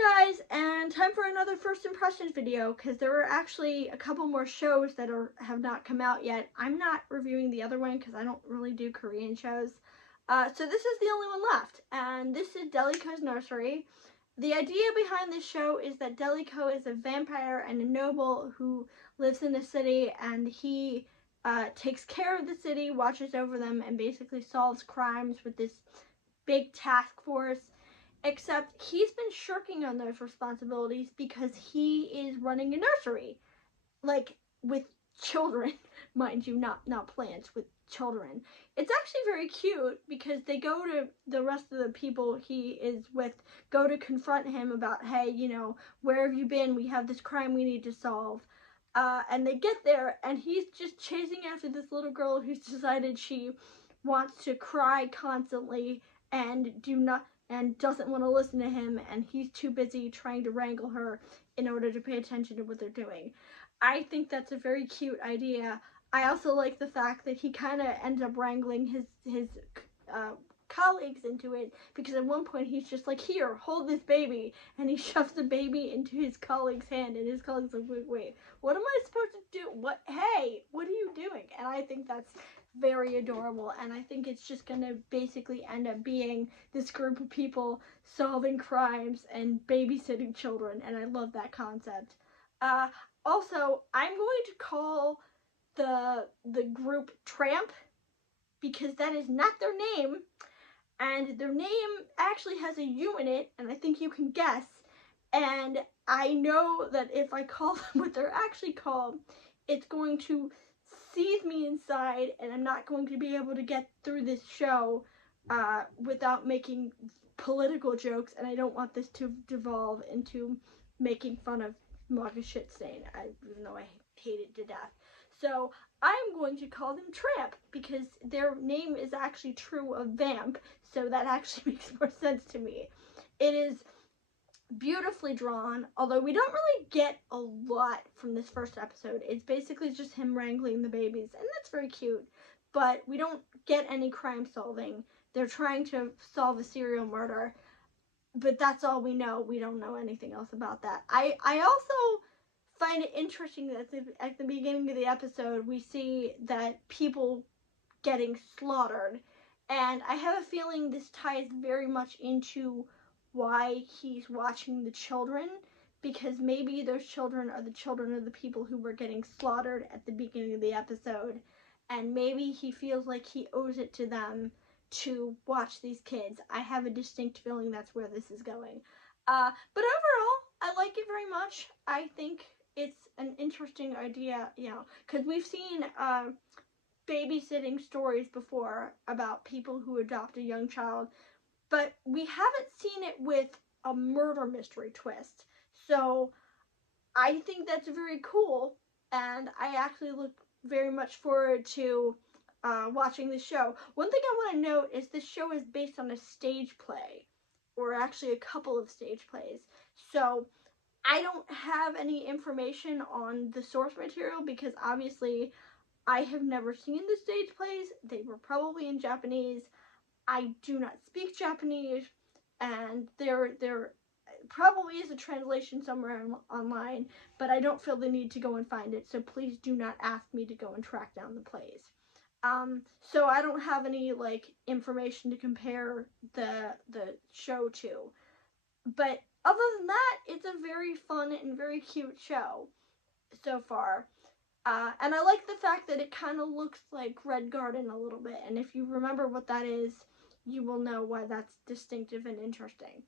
Hi guys, and time for another first impressions video because there are actually a couple more shows that have not come out yet. I'm not reviewing the other one because I don't really do Korean shows. So this is the only one left, and this is Delico's Nursery. The idea behind this show is that Delico is a vampire and a noble who lives in a city, and he takes care of the city, watches over them, and basically solves crimes with this big task force. Except he's been shirking on those responsibilities because he is running a nursery, like with children, mind you, not plants, with children. It's actually very cute because they go to the rest of the people he is with, go to confront him about, hey, you know, where have you been? We have this crime we need to solve. And they get there, and he's just chasing after this little girl who's decided she wants to cry constantly and doesn't want to listen to him, and he's too busy trying to wrangle her in order to pay attention to what they're doing. I think that's a very cute idea. I also like the fact that he kind of ends up wrangling his colleagues into it, because at one point he's just like, here, hold this baby, and he shoves the baby into his colleague's hand, and his colleague's like, wait, what am I supposed to do? Hey, what are you doing? And I think that's very adorable, and I think it's just gonna basically end up being this group of people solving crimes and babysitting children, and I love that concept. Also, I'm going to call the group Tramp, because that is not their name, and their name actually has a U in it, and I think you can guess. And I know that if I call them what they're actually called, it's going to seethe me inside, and I'm not going to be able to get through this show without making political jokes, and I don't want this to devolve into making fun of MAGA shit stain, even though I hate it to death. So I'm going to call them Tramp, because their name is actually true of Vamp, so that actually makes more sense to me. It is beautifully drawn, although we don't really get a lot from this first episode. It's basically just him wrangling the babies, and that's very cute, but we don't get any crime solving. They're trying to solve a serial murder, but that's all we know. We don't know anything else about that. I also find it interesting that at the beginning of the episode we see that people getting slaughtered, and I have a feeling this ties very much into why he's watching the children, because maybe those children are the children of the people who were getting slaughtered at the beginning of the episode, and maybe he feels like he owes it to them to watch these kids. I have a distinct feeling that's where this is going. But overall, I like it very much. I think it's an interesting idea, you know, because we've seen babysitting stories before about people who adopt a young child, but we haven't seen it with a murder mystery twist. So I think that's very cool, and I actually look very much forward to watching the show. One thing I want to note is this show is based on a stage play, or actually a couple of stage plays. So I don't have any information on the source material, because obviously I have never seen the stage plays. They were probably in Japanese. I do not speak Japanese, and there probably is a translation somewhere online, but I don't feel the need to go and find it, so please do not ask me to go and track down the plays. So I don't have any like information to compare the show to. But other than that, it's a very fun and very cute show so far. And I like the fact that it kind of looks like Red Garden a little bit, and if you remember what that is, you will know why that's distinctive and interesting.